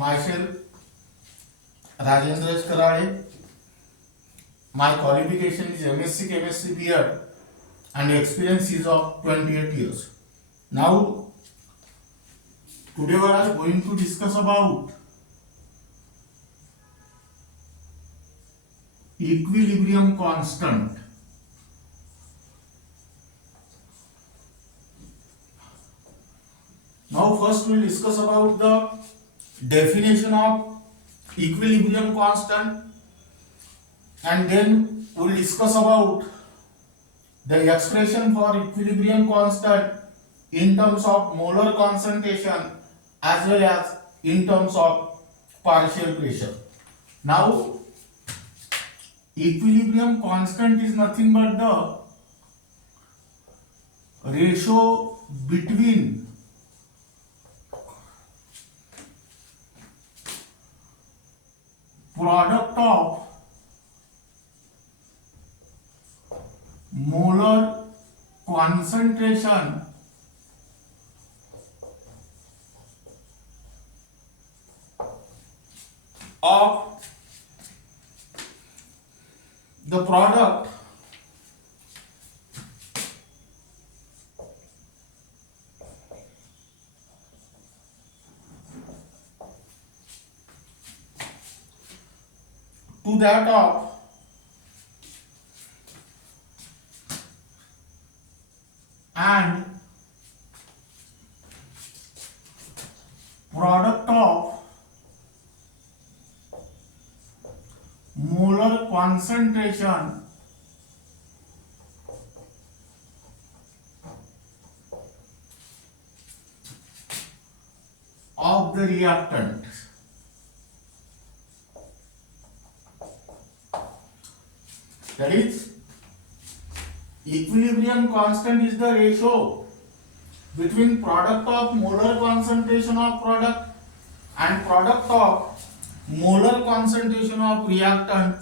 myself Rajendra Karade. My qualification is MSc Chemistry B.Ed and experience is of 28 years. Now, today we are going to discuss about equilibrium constant. Now first we will discuss about the definition of equilibrium constant, and then we will discuss about the expression for equilibrium constant in terms of molar concentration as well as in terms of partial pressure. Now equilibrium constant is nothing but the ratio between product of molar concentration of the product to that of and product of molar concentration of the reactant. That is, equilibrium constant is the ratio between product of molar concentration of product and product of molar concentration of reactant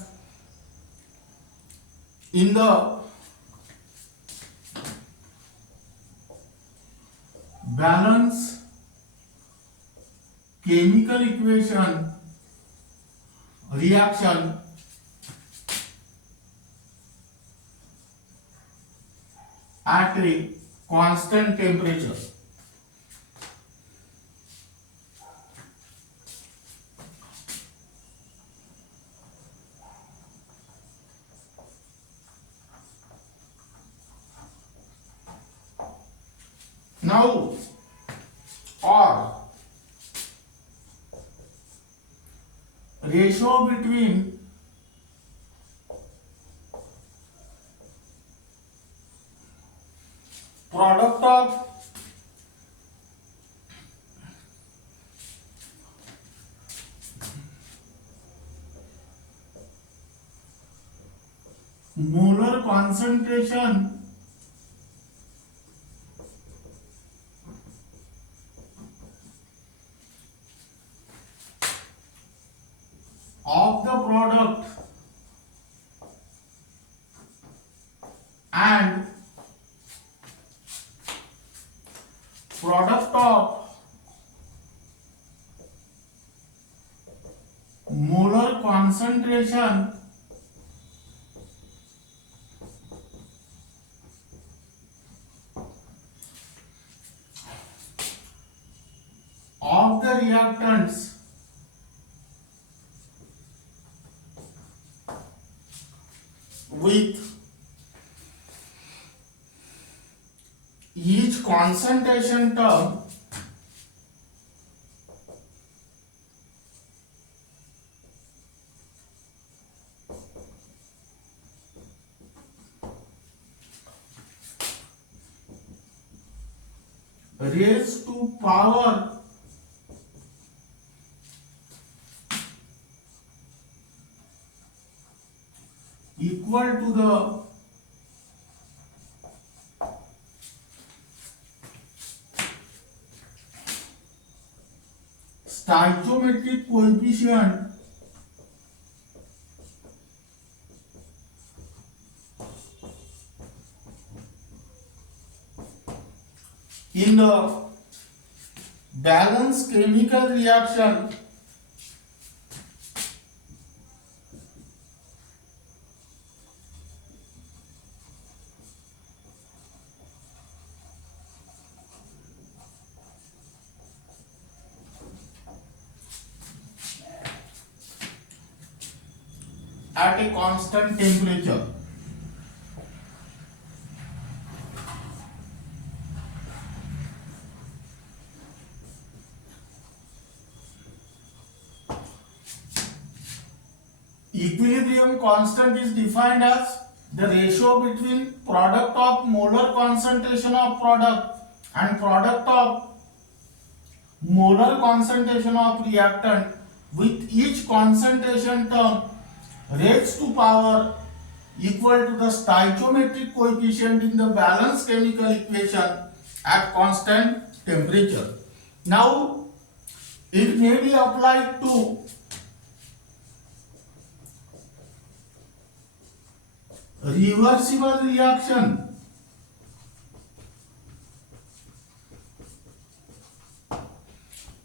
in the balance chemical equation reaction at a constant temperature. Now, or ratio between product of molar concentration of the product and product of molar concentration of the reactants with each concentration term raised to power equal to the stoichiometric coefficient in the balanced chemical reaction at a constant temperature. Equilibrium constant is defined as the ratio between product of molar concentration of product and product of molar concentration of reactant, with each concentration term raised to power equal to the stoichiometric coefficient in the balanced chemical equation at constant temperature. Now, it may be applied to reversible reaction.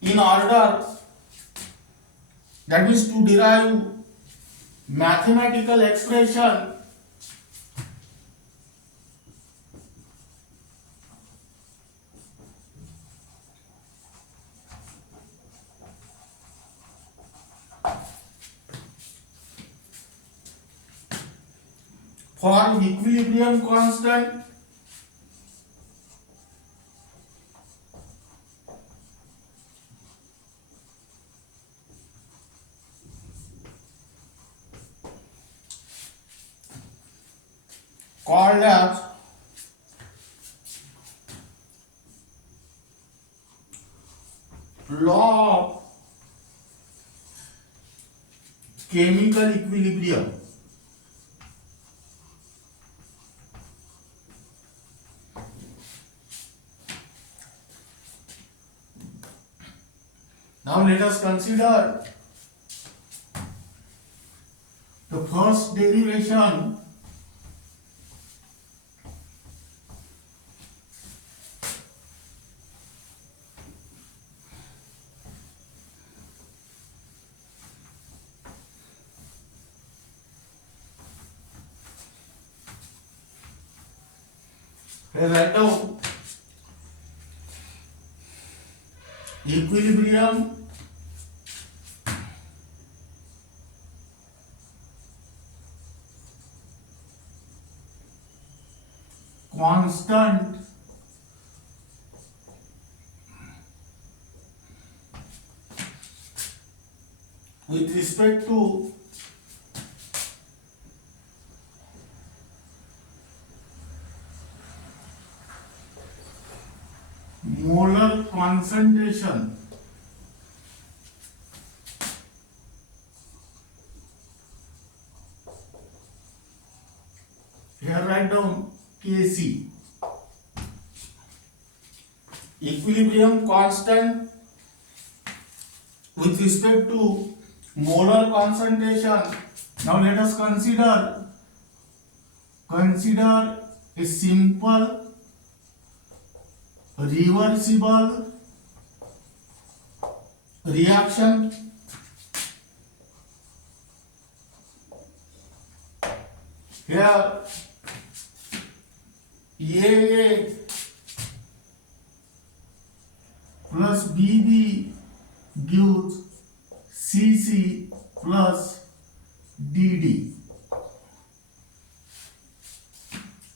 In order, that means to derive mathematical expression for equilibrium constant, called as law of chemical equilibrium. Now let us consider the first derivation. Write down equilibrium constant with respect to molar concentration. Here write down Kc. Equilibrium constant with respect to molar concentration. Now let us consider a simple reversible reaction. Here AA plus BB gives CC plus DD,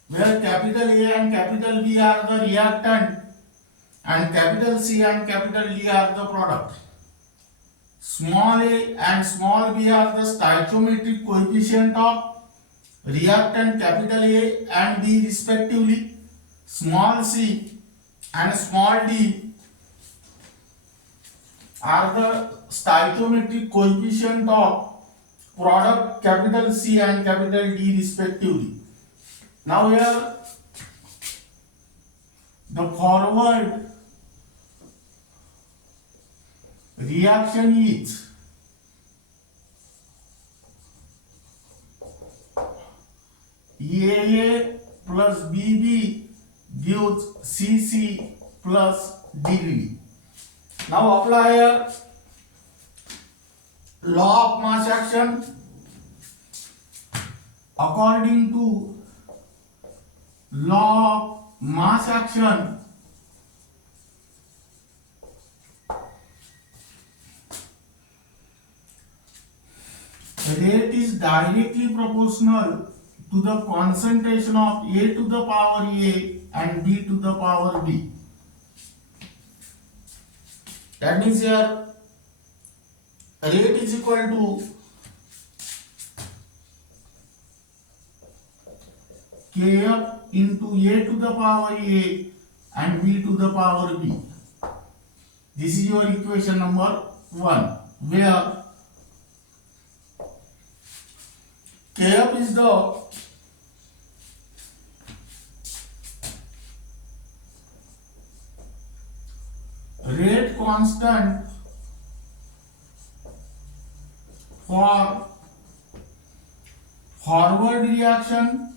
where capital A and capital B are the reactant and capital C and capital D are the product. Small a and small b are the stoichiometric coefficient of reactant capital A and B respectively. Small c and small d are the stoichiometric coefficient of product capital C and capital D respectively. Now here the forward reaction is AA plus BB gives CC plus DD. Now apply here law of mass action. According to law of mass action, rate is directly proportional to the concentration of A to the power A and B to the power B. That means here rate is equal to Kf into A to the power A and B to the power B. This is your equation number 1, where Kf is the rate constant for forward reaction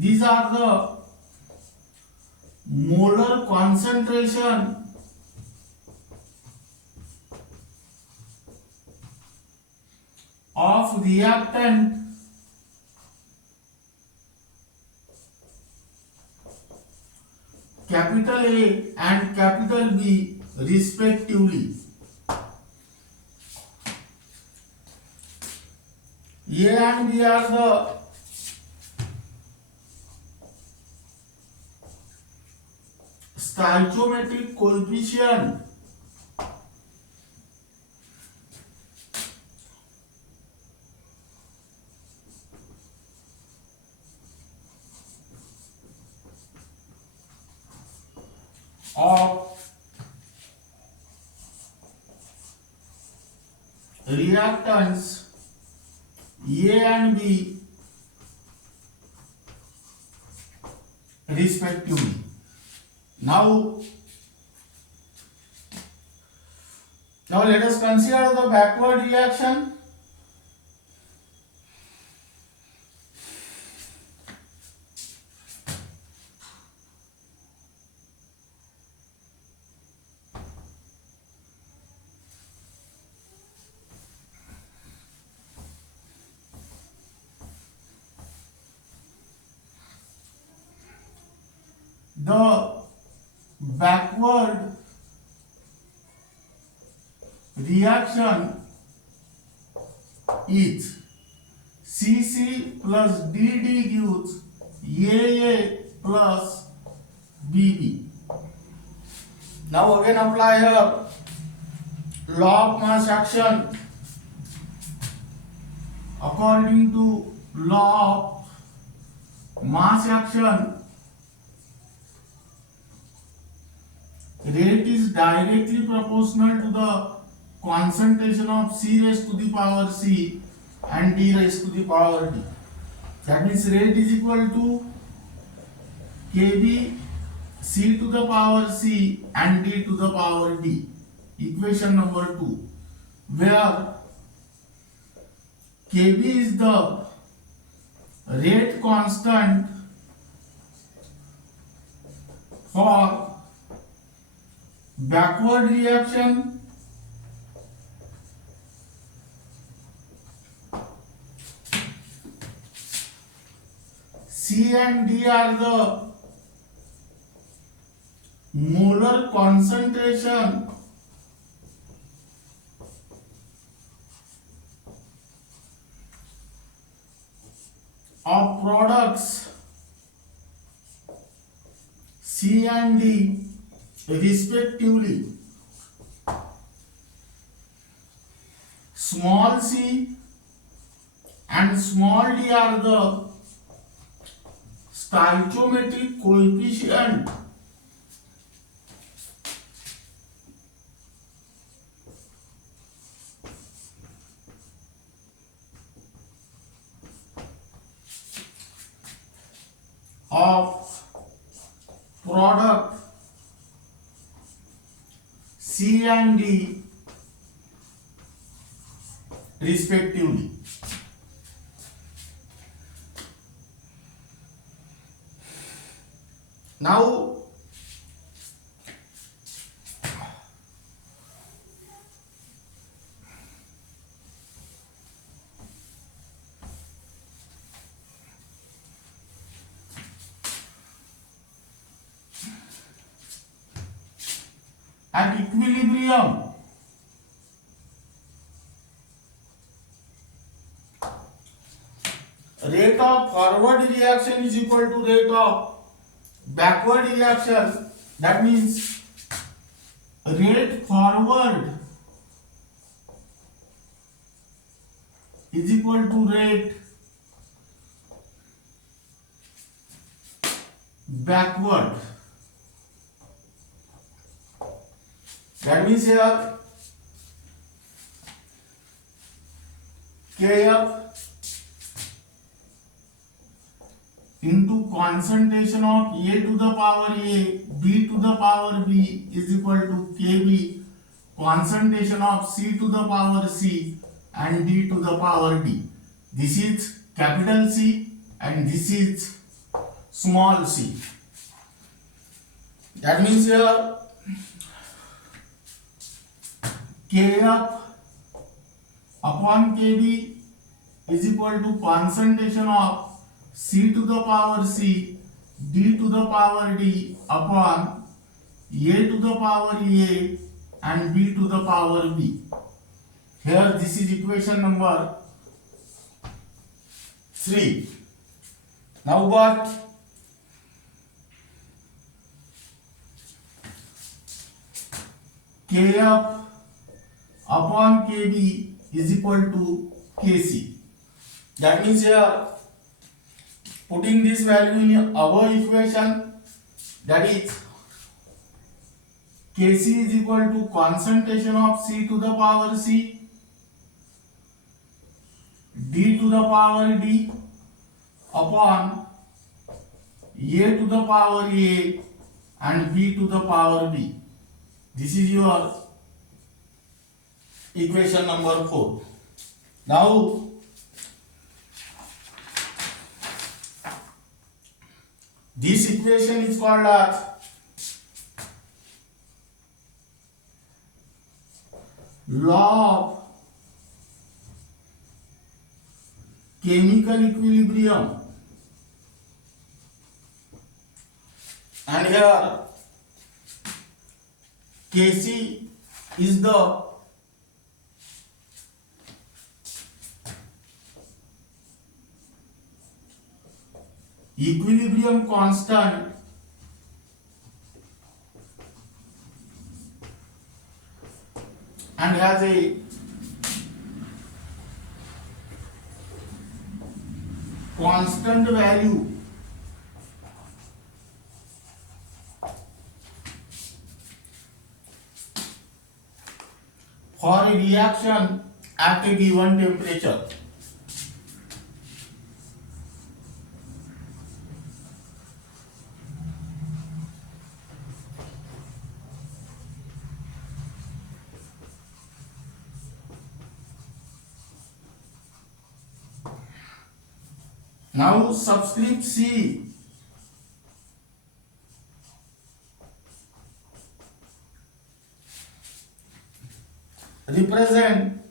these are the molar concentration of reactant capital A and capital B respectively. A and B are the stoichiometric coefficient of reactants A and B respectively. Now let us consider the backward reaction. The backward reaction is CC plus DD gives AA plus BB. Now again apply here law of mass action. According to law of mass action, rate is directly proportional to the concentration of C raised to the power C and D raised to the power D. That means rate is equal to Kb C to the power C and D to the power D. Equation number 2, where Kb is the rate constant for backward reaction C and D are the molar concentration of products C and D respectively. Small c and small d are the stoichiometric coefficient of product C and D respectively. Now At equilibrium, rate of forward reaction is equal to rate of backward reaction. That means rate forward is equal to rate backward. That means here Kf into concentration of A to the power A, B to the power B is equal to Kb concentration of C to the power C and D to the power D. This is capital C and this is small c. That means here Kf upon Kb is equal to concentration of C to the power C, D to the power D upon A to the power A and B to the power B. Here this is equation number 3. Now what? Kf upon Kb is equal to Kc. That means here putting this value in our equation, that is Kc is equal to concentration of C to the power C, D to the power D upon A to the power A and B to the power B. This is your equation number 4. Now this equation is called as law of chemical equilibrium, and here Kc is the equilibrium constant and has a constant value for a reaction at a given temperature. Now subscript C represent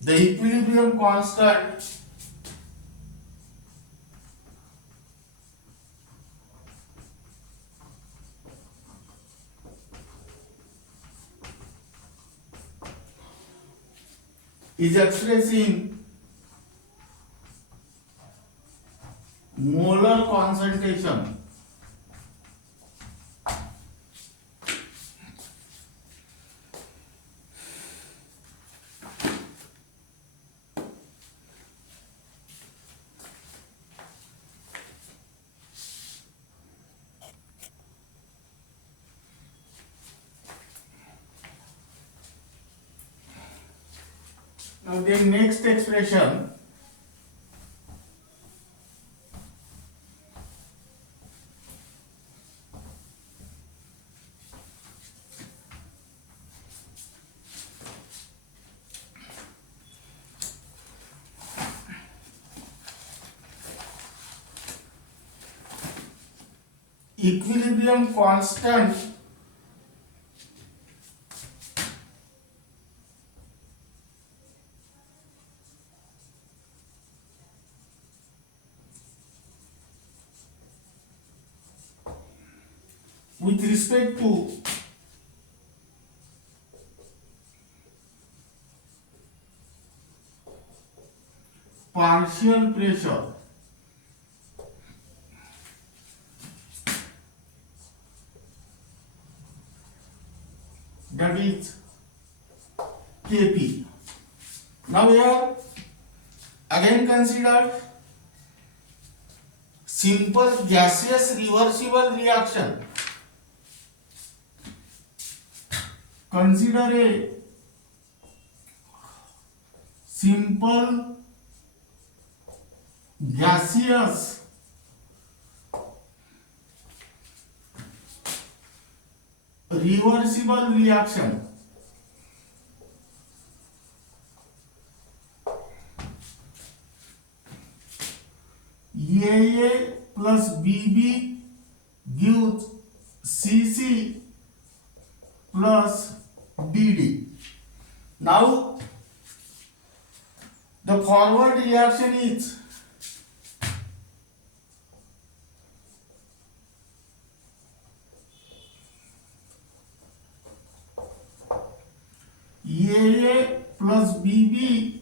the equilibrium constant is expressing molar concentration Now the next expression equilibrium constant with respect to partial pressure, that is Kp. Now here again consider simple gaseous reversible reaction. Consider a simple gaseous reversible reaction. AA plus BB gives CC plus DD. Now the forward reaction is AA plus BB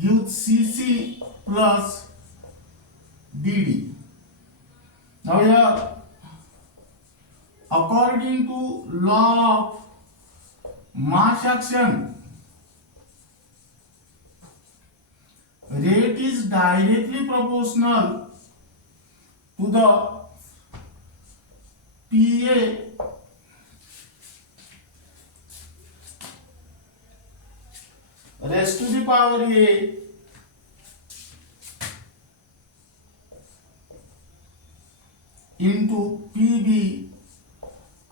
gives CC plus DD. Now here, according to law of mass action, rate is directly proportional to the PA raised to the power A into PB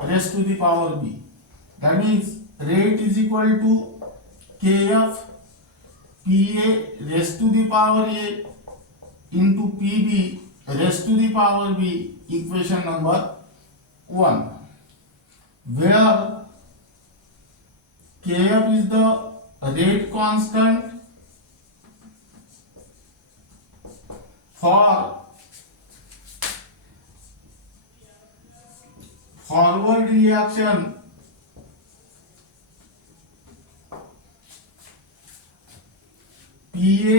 raised to the power B. That means rate is equal to Kf PA raised to the power A into PB raised to the power B, equation number 1, where Kf is the rate constant for forward reaction PA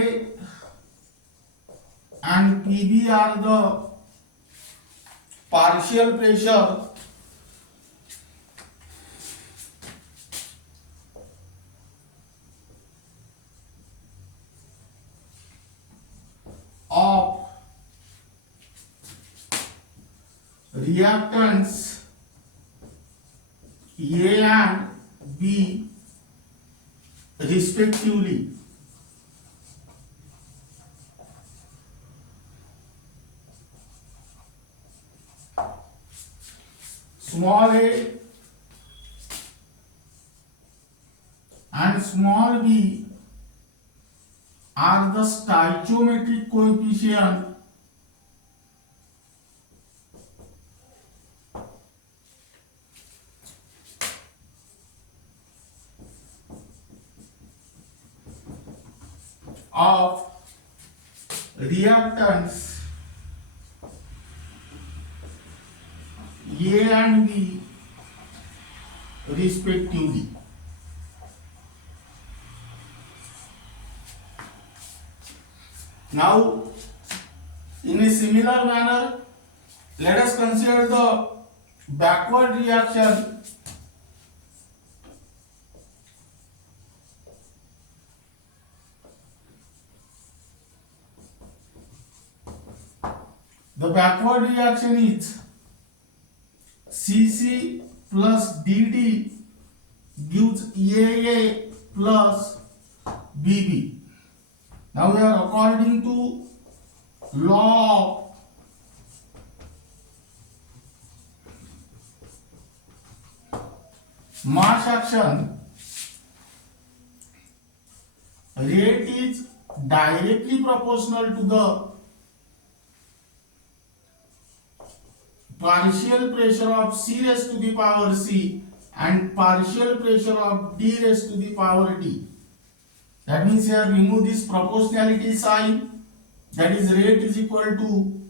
and PB are the partial pressure of reactants A and B respectively. Small a and small b are the stoichiometric coefficient of reactants A and B respectively. Now, in a similar manner, let us consider the backward reaction is CC plus DD gives AA plus BB. Now we are according to law of mass action, rate is directly proportional to the partial pressure of C raised to the power C and partial pressure of D raised to the power D. That means here remove this proportionality sign, that is rate is equal to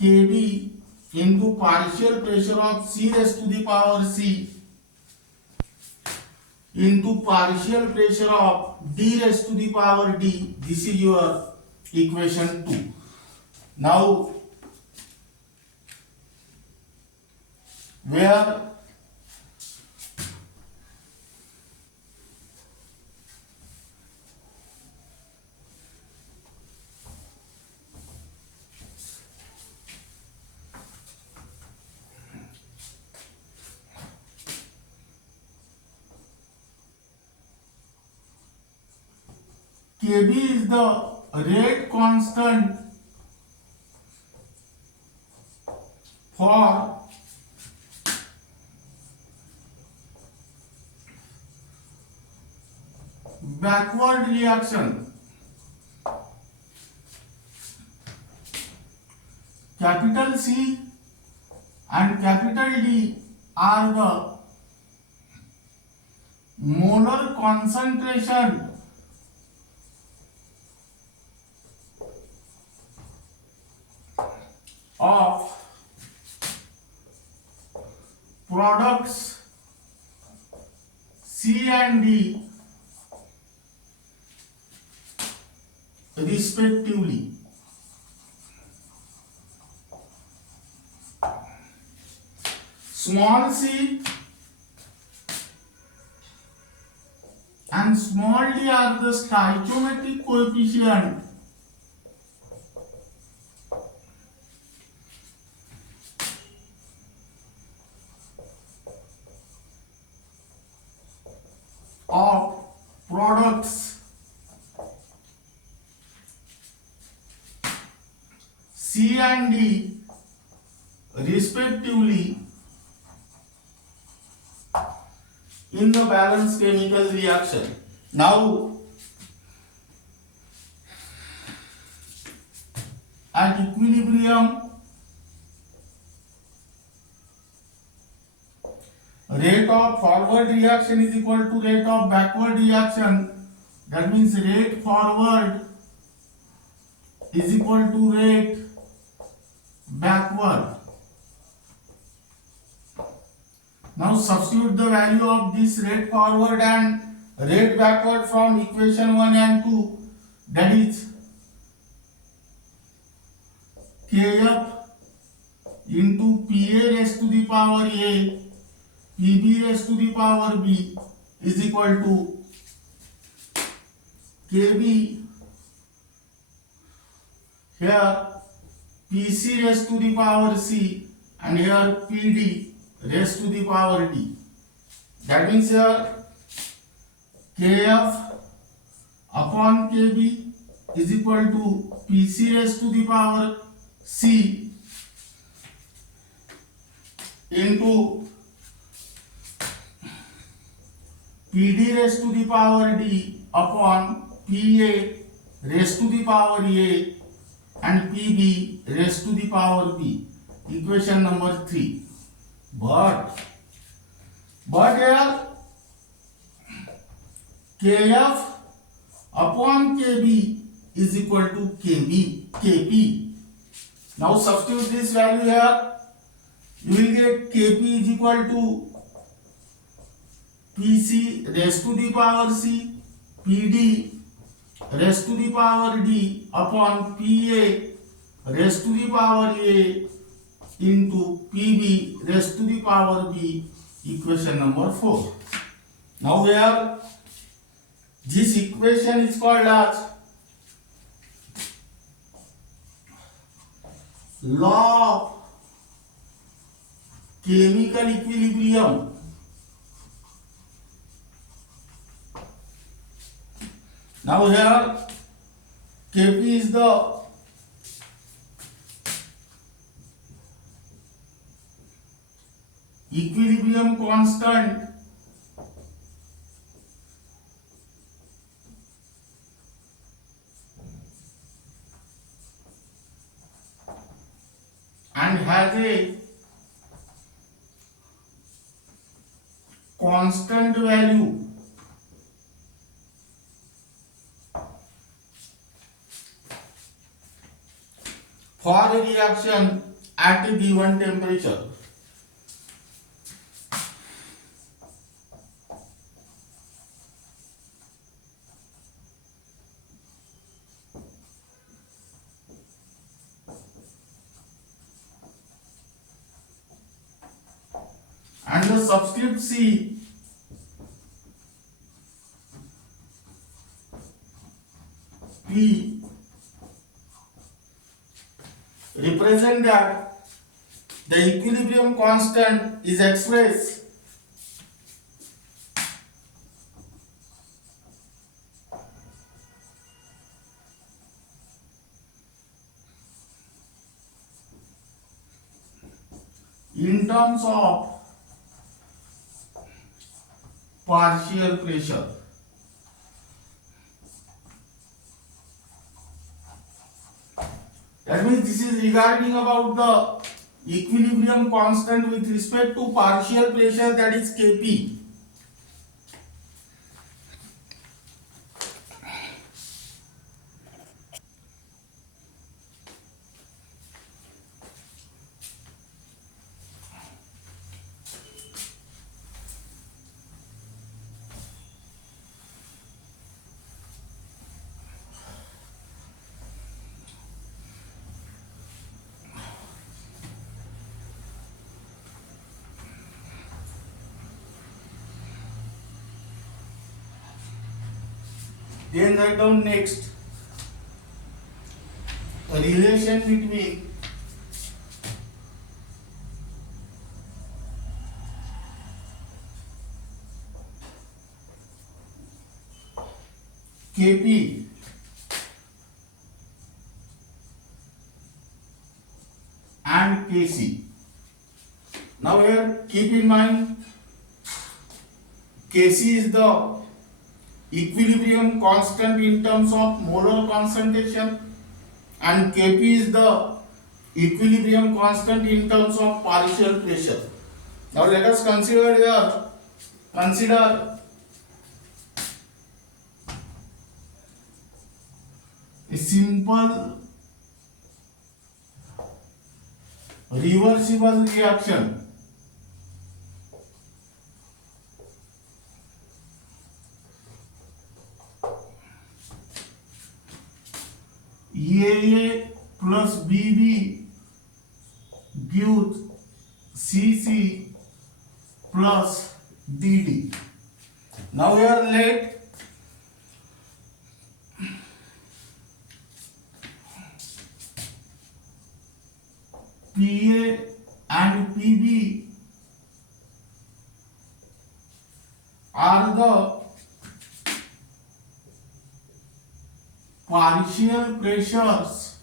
Kb into partial pressure of C raised to the power C into partial pressure of D raised to the power D. This is your equation 2. Now, where Kb is the rate constant for backward reaction. Capital C and capital D are the molar concentration of products C and D respectively. Small c and small d are the stoichiometric coefficient of products C and D respectively in the balanced chemical reaction. Now, at equilibrium, rate of forward reaction is equal to rate of backward reaction. That means rate forward is equal to rate backward. Now substitute the value of this rate forward and rate backward from equation 1 and 2. That is Kf into Pa raised to the power A, Pb raised to the power B is equal to Kb here Pc raised to the power C and here Pd raised to the power D. That means here Kf upon Kb is equal to Pc raised to the power C into Pd raised to the power D upon Pa raised to the power A and Pb raised to the power B. Equation number 3. But here Kf upon Kb is equal to Kp. Now substitute this value here. You will get Kp is equal to Pc raised to the power C, Pd raised to the power D upon Pa raised to the power A into Pb raised to the power B. Equation number 4. Now where this equation is called as law of chemical equilibrium. Now here Kp is the equilibrium constant and has a constant value for a reaction at a given temperature. And the subscript C P represent that the equilibrium constant is expressed in terms of partial pressure. That means this is regarding about the equilibrium constant with respect to partial pressure, that is Kp. Then write down next a relation between Kp and Kc. Now here keep in mind Kc is the equilibrium constant in terms of molar concentration and Kp is the equilibrium constant in terms of partial pressure. Now let us consider a simple reversible reaction. AA plus BB gives CC plus DD. Now here let PA and PB are the partial pressures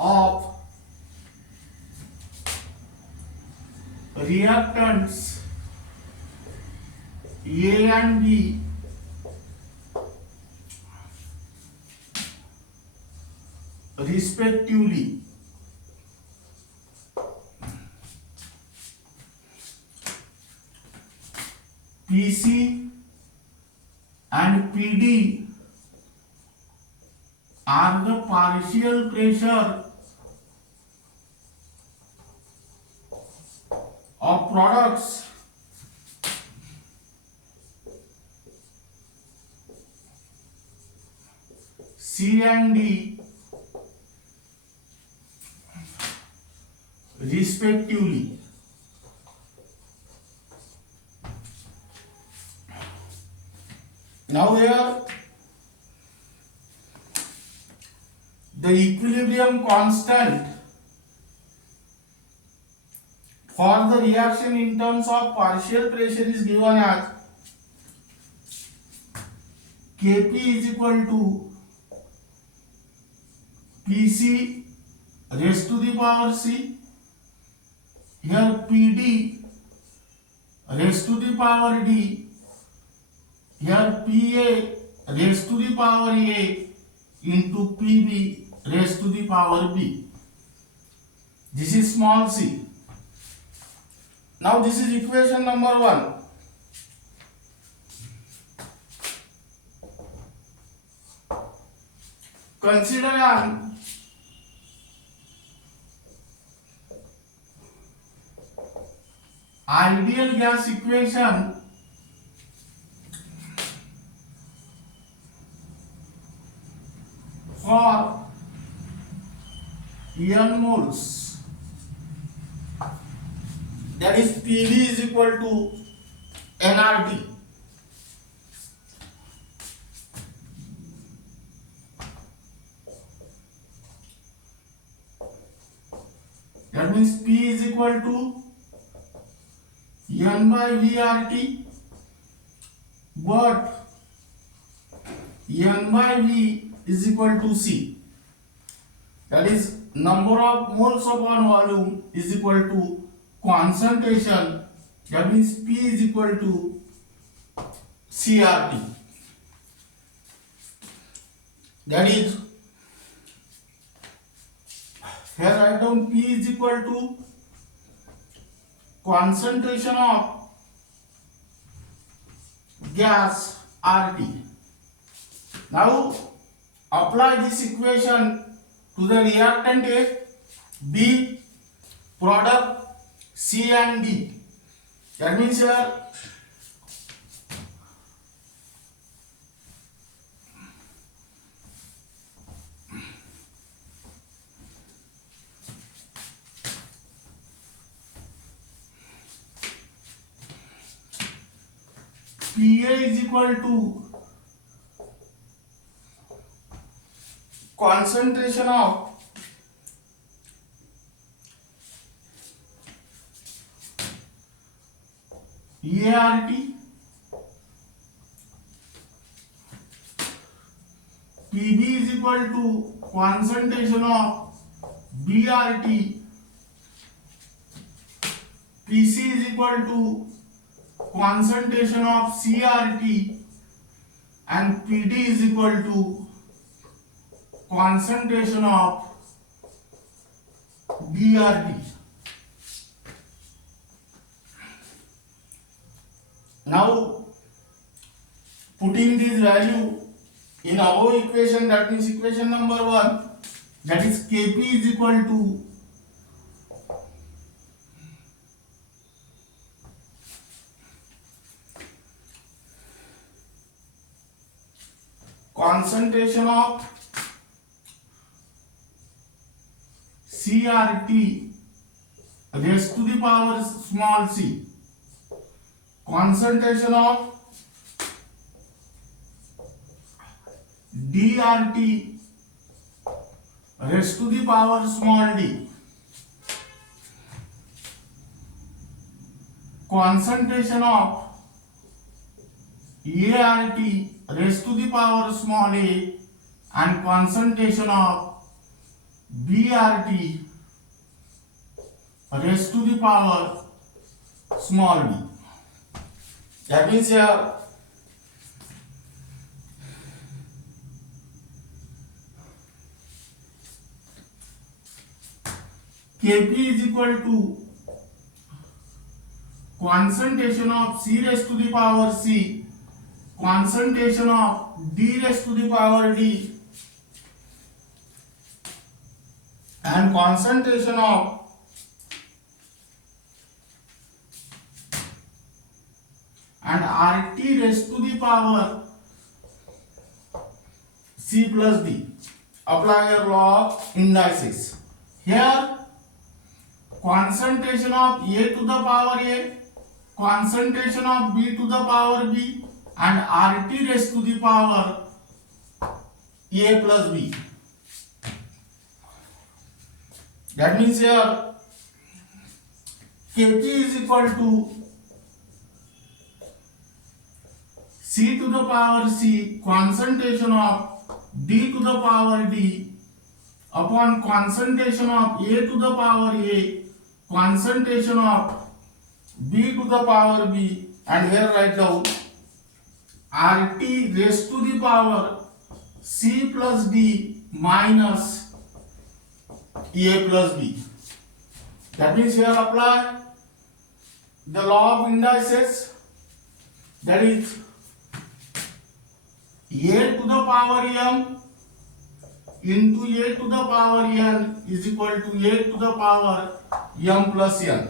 of reactants A and B respectively. PC and PD are the partial pressure of products C and D respectively. Now here the equilibrium constant for the reaction in terms of partial pressure is given as Kp is equal to Pc raised to the power C. Here Pd raised to the power D. Here Pa raised to the power A into Pb raised to the power B. This is small c. Now this is equation number 1. Consider an ideal gas equation for n moles, that is PV is equal to nRT. That means P is equal to N by VRT, but N by V is equal to C. That is number of moles upon volume is equal to concentration. That means P is equal to CRT. That is, here write down P is equal to concentration of gas RT. Now apply this equation to the reactant A, B, product C and D. That means here PA is equal to concentration of ART, PB is equal to concentration of BRT, PC is equal to concentration of CRT, and PD is equal to concentration of BRT. Now putting this value in our equation, that means equation number 1, that is Kp is equal to concentration of CRT raised to the power small c, concentration of DRT raised to the power small d, concentration of ART raised to the power small a, and concentration of BRT raised to the power small b. That means here Kp is equal to concentration of C raised to the power C, concentration of D raised to the power D, and concentration of RT raised to the power C plus D. Apply your law of indices. Here concentration of A to the power A, concentration of B to the power B, and RT raised to the power A plus B. That means here Kp is equal to C to the power C, concentration of D to the power D, upon concentration of A to the power A, concentration of B to the power B, and here write down RT raised to the power C plus D minus A plus B. That means here apply the law of indices, that is A to the power m into A to the power n is equal to A to the power m plus n.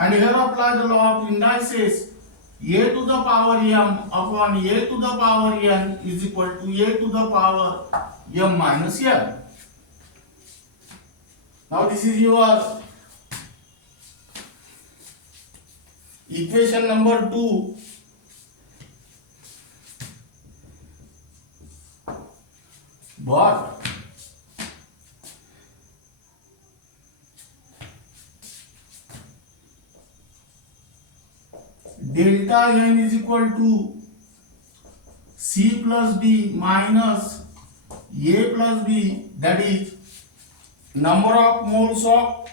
And here apply the law of indices. A to the power m upon a to the power n is equal to a to the power m minus n. Now this is your equation number 2. But delta n is equal to C plus D minus A plus B, that is number of moles of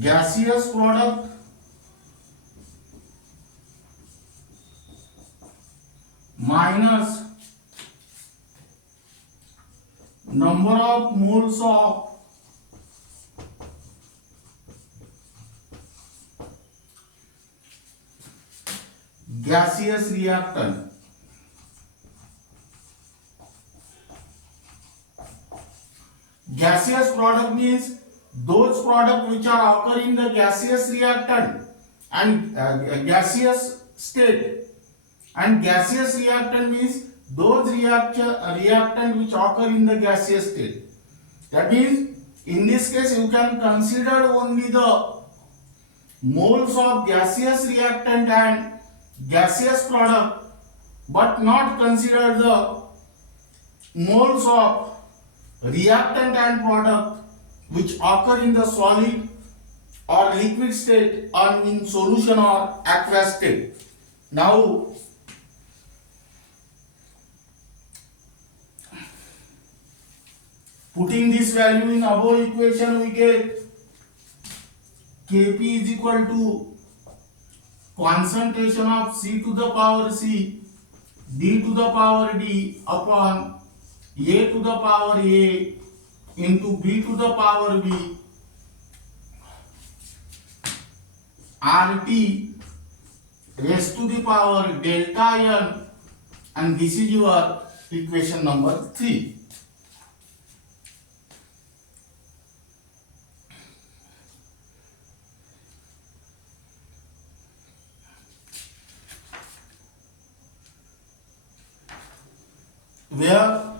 gaseous product minus number of moles of gaseous reactant. Gaseous product means those products which are occurring in the gaseous reactant and gaseous state, and gaseous reactant means those reactant which occur in the gaseous state. That means in this case you can consider only the moles of gaseous reactant and gaseous product, but not consider the moles of reactant and product which occur in the solid or liquid state or in solution or aqueous state. Now putting this value in above equation, we get Kp is equal to concentration of C to the power C, D to the power D upon A to the power A into B to the power B, RT raised to the power delta n, and this is your equation number 3. Where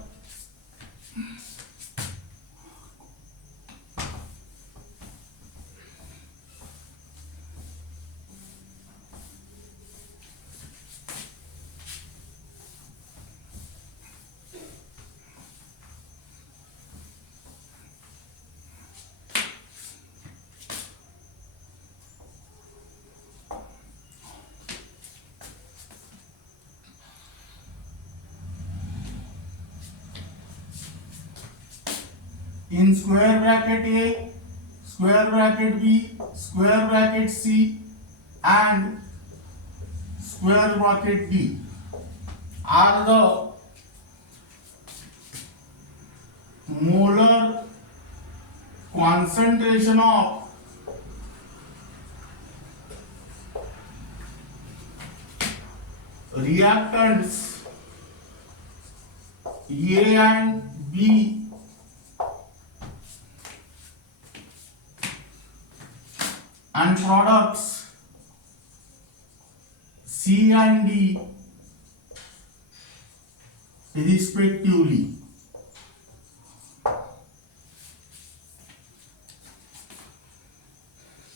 in square bracket A, square bracket B, square bracket C and square bracket D are the molar concentration of reactants A and B and products C and D respectively.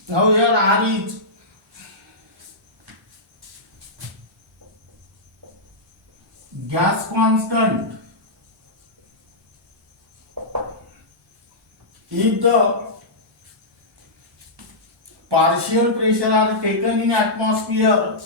Now here R is gas constant. If the partial pressure are taken in atmosphere,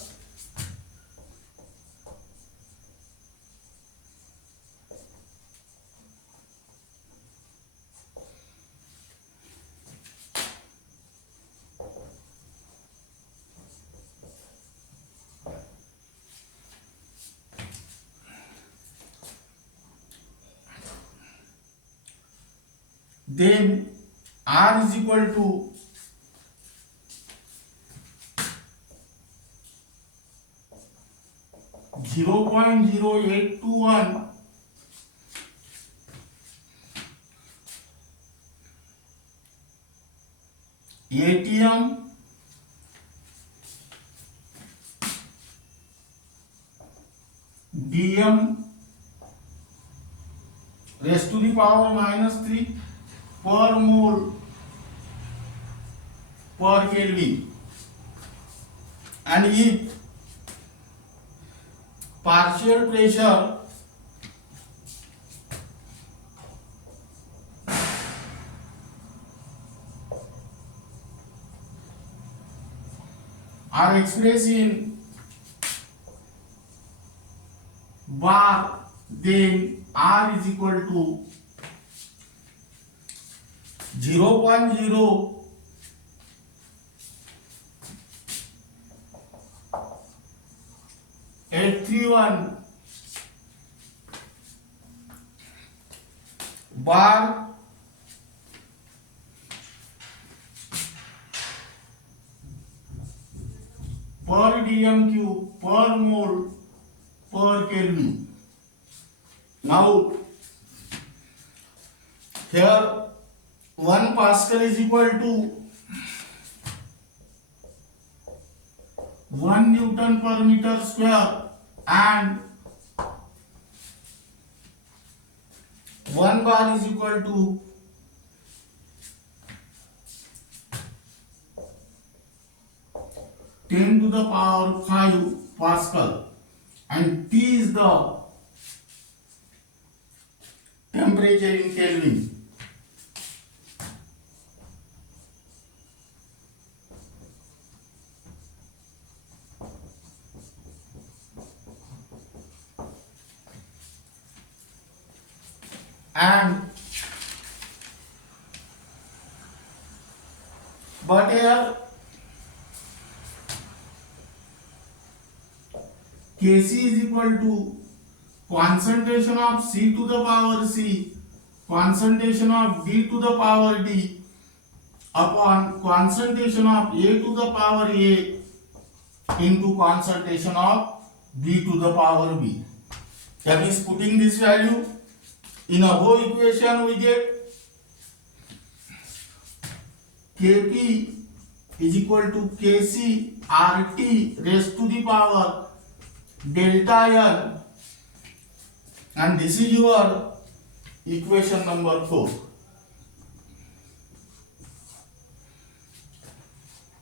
then R is equal to 0.0821 ATM DM raised to the power -3 per mole per Kelvin. And if partial pressure are expressed in bar, then R is equal to 0.0831 bar per dm cube per mole per Kelvin. Now here 1 Pascal is equal to 1 Newton per meter square and 1 bar is equal to 10 to the power 5 Pascal, and T is the temperature in Kelvin. And but here Kc is equal to concentration of C to the power C, concentration of D to the power D upon concentration of A to the power A into concentration of B to the power B. That is, putting this value in a whole equation, we get Kp is equal to Kc RT raised to the power delta N, and this is your equation number 4.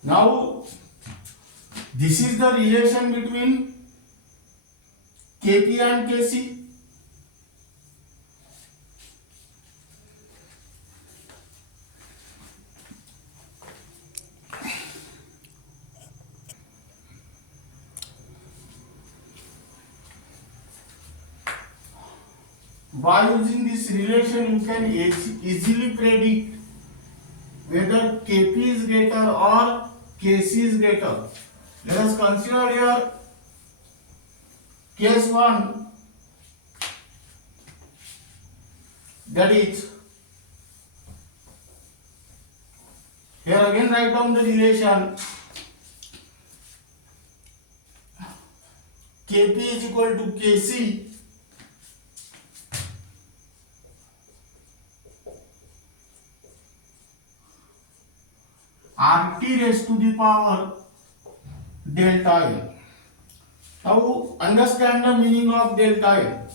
Now this is the relation between Kp and Kc. By using this relation, you can easily predict whether Kp is greater or Kc is greater. Let us consider here case 1, that is, here again write down the relation. Kp is equal to Kc RT raised to the power delta N. Now understand the meaning of delta N.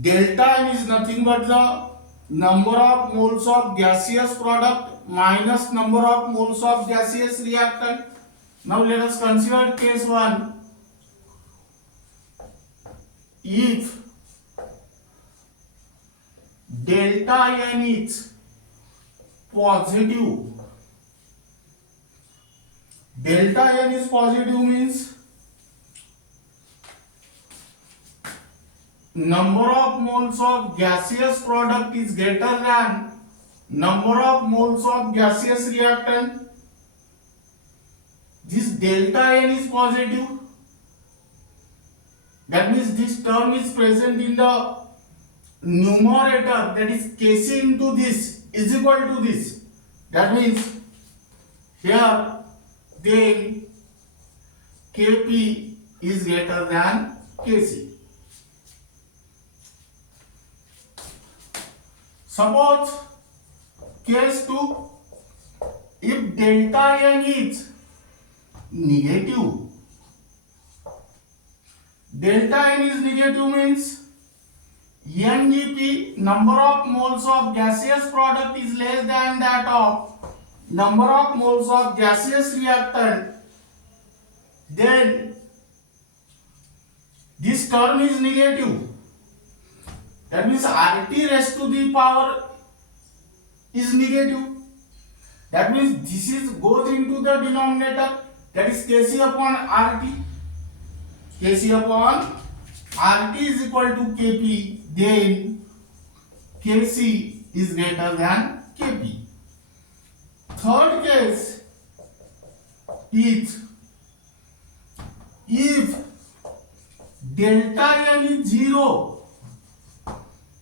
Delta N is nothing but the number of moles of gaseous product minus number of moles of gaseous reactant. Now let us consider case 1. If delta N is positive, delta N is positive means number of moles of gaseous product is greater than number of moles of gaseous reactant. This delta N is positive. That means this term is present in the numerator, that is Kc into this is equal to this. That means here then Kp is greater than Kc. Suppose case 2, if delta n is negative, delta n is negative means NGP, number of moles of gaseous product, is less than that of number of moles of gaseous reactant, then this term is negative. That means RT raised to the power is negative. That means this is goes into the denominator, that is Kc upon RT. Kc upon RT is equal to Kp, then Kc is greater than Kp. Third case is if delta n is 0,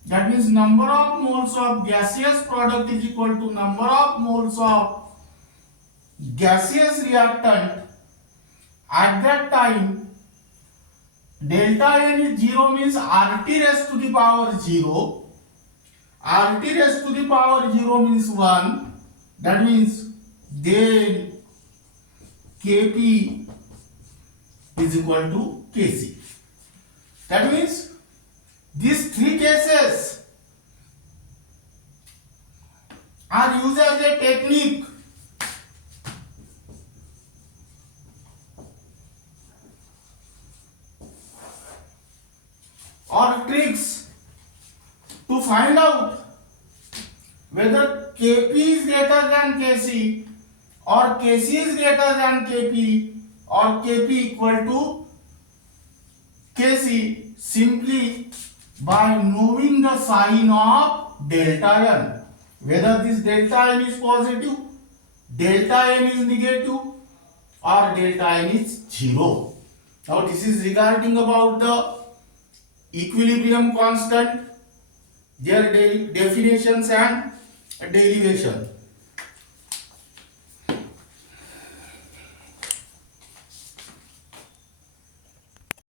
that means number of moles of gaseous product is equal to number of moles of gaseous reactant. At that time, delta n is 0 means RT raised to the power 0. RT raised to the power 0 means 1. That means then Kp is equal to Kc. That means these three cases are used as a technique or tricks to find out whether Kp is greater than Kc or Kc is greater than Kp or Kp equal to Kc simply by knowing the sign of delta n. Whether this delta n is positive, delta n is negative or delta n is 0. Now this is regarding about the equilibrium constant, their definitions and derivation.